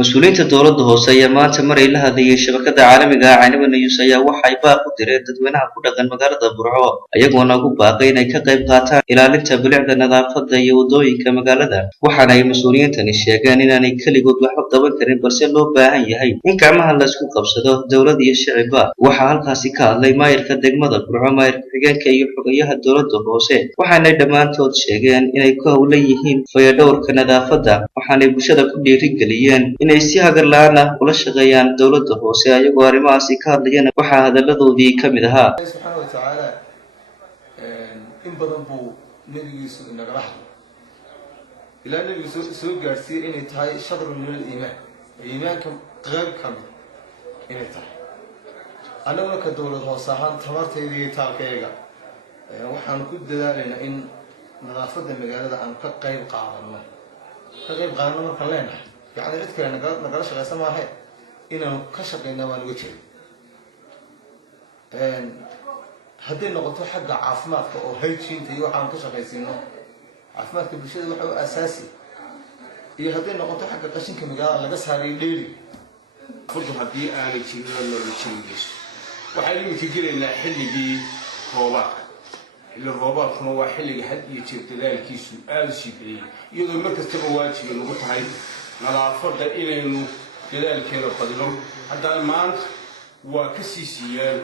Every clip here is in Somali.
مسؤولينta dowladda hoose ayaa maanta maray la hadlayay shabakada caalamiga ah Caynaba News ayaa waxay baaq u direen dadweynaha ku dhaqan magaalada Burco ayagoona ugu baaqay inay ka qayb qaataan ilaalinta bilicda nadaafadda iyo wadooyinka magaalada waxaana ay mas'uuliyiintani sheegeen inaanay kaligood waxba qaban karin balse loo baahan yahay in gacmaha la isku qabsado dowladda iyo shacabka waxaa halkaasi ka hadlay maayirka degmada Burco maayirka xigeenka iyo xogayaha dowladda hoose waxaana dhamaantood sheegeen inay ku hawlan yihiin fayadhowrka nadaafadda waxaana bulshada ku dhiirigeliyeen inay si hagar la'aan ah ula shaqeeyaan dowladda hoose ayagoo arrimahaasi ka hadlayana waxaa hadaladoodii ka mid ahaa subxaanahu wa tacaala in badan buu nabigiisu inagala hadlay ilaa nabigiisu soo gaarsiiyey inay tahay shadrun min al-iimaan iimaanka qayb ka mid inay tahay annaguna ka dowlad hoose ahaan tamartayda iyo taalkayga waxaan ku dadaalaynaa in nadaafadda magaalada aan ka qayb qaadano markaan leenahay يعني عد كلا نقال شغل سماها إنه كشقينا ونوجه هذين نقطة حق عافمات أو هيتشين تيجوا عن كشقي سينو عافمات بالشيء وحو أساسي هذين نقطة حق قشين كمجال على بس هاري ليلي فرض هذه أنا تيجي ولا تيجيش وحالي تيجي لنا حل بي هواك اللي الرباط هو حل حد يجيب تلاقي كيسو ألشي بي يقول مركز تبواتي ونقطة هاي نظافة إلينو كذلك كذا قدرهم حتى المانت وكسيسيال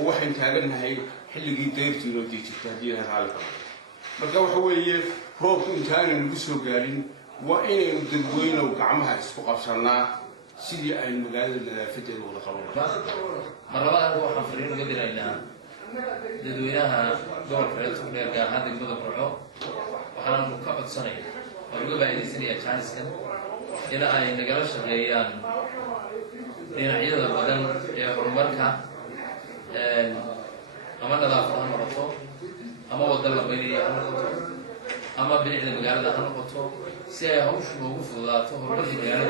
ووحين تاجرنا هاي حل جديرتي لو تيجي تهدينا على كمان بقى حوالي روب إنتان نقصو قارين وإن ندوينا وقعمها سوق أبصرنا سيدي أي مجال فتح ولا قرون مرة هو حفرين قدر إلى ندويناها دور كريت ونرجع هذا المدة برعو وحنا مكبت سنة ورجع بعد سنة كانس كان إلى أي نقل شغيان لنعيد البدن يهرمركها أما نظافة مرتو أما وضل بيني أما بني المجال ده مرتو سيهوش موقف ذاته هرمز المجال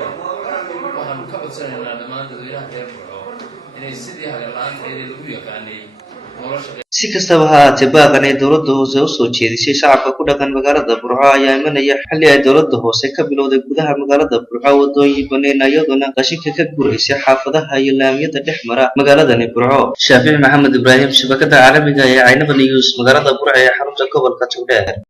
وهم كبر سنة لما ندوينها تربعو إن السيد هذا الآن هذا اللي يعني si kastaba ha ahaatee baaqan ay dowladda hoose u soo jeedisay shacabka ku dhaqan magaalada Burco ayaa imanaya xilli ay dowladda hoose ka bilowday gudaha magaalada Burco wadooyin banaan iyadoo qashinka ka gureysay xaafadaha iyo laamiyada dhex mara magaaladani Burco Shaafici Maxamed Ibraahim shabakada caalamiga ee Caynaba News magaalada Burco ee xarunta gobolka Togdheer